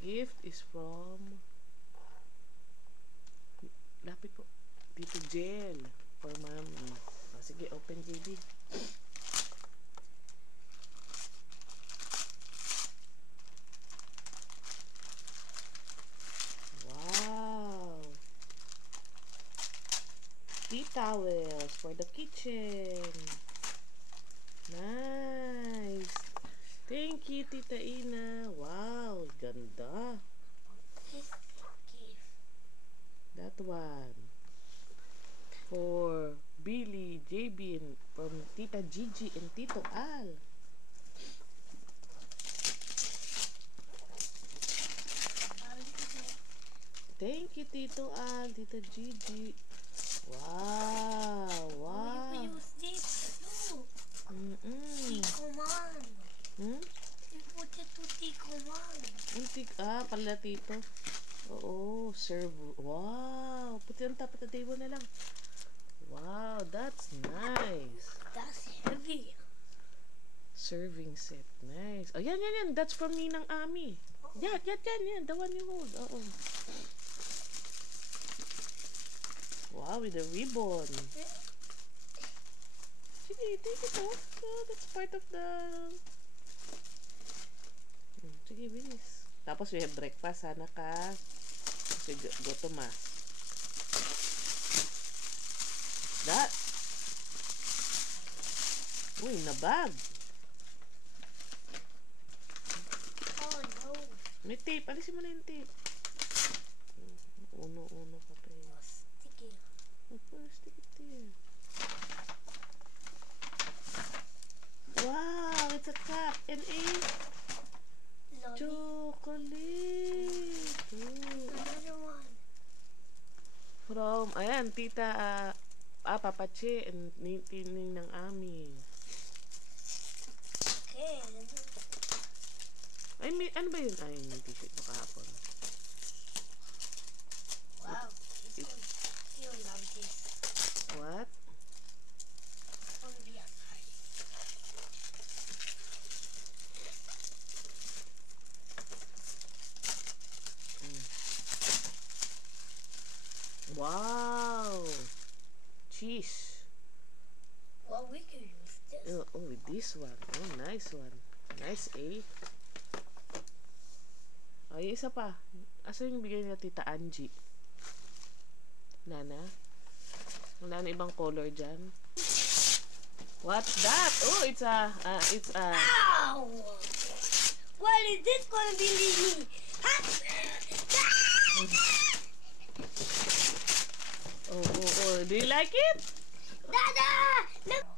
gift is from... Lapit po. Tito Jel. For mommy. Oh, sige, open JB. Wow! Tea towels for the kitchen. Nice! Thank you, Tita Ina. Wow, ganda. That one. For Billy, JB, and from Tita Gigi and Tito Al. Thank you, Tito Al, Tita Gigi. Wow, wow. You use this. Look. Tikoman. You put it to Tikoman. Pala Tito. Oo, serve. Wow, put it on top of the table na lang. Wow, that's nice. That's heavy. Serving set. Nice. Oh, yan. That's from Ninang Ami. Yan. The one you hold. Oo. Wow, with a ribbon. Sige, take it off. So, that's part of the... Sige, bilis. Tapos we have breakfast. Sana ka. Kasi go to mass. That. Uy, nabag. Oh, no. May tape. Alisin mo na yung tape. Uno ka pa yun. Sticky. Stick it there. Wow, it's a cup and a chocolate. Another one. From, ayan, Tita, Papa Che and Ninang Ami. Okay. Ay, ano ba yun? Ay, yung t-shirt mo kahapon. Wow. You love this. What? On the outside. Wow! Cheese. Well, we can use this. Oh, with this one. Oh, nice one. Nice, eh? Ay, isa pa. Asa yung bigay nila Tita Angie? Nana? Wala na ibang color dyan. What's that? Oh, it's a... Ow! What is this gonna be, Lily? Oh. Do you like it? Dada! Look!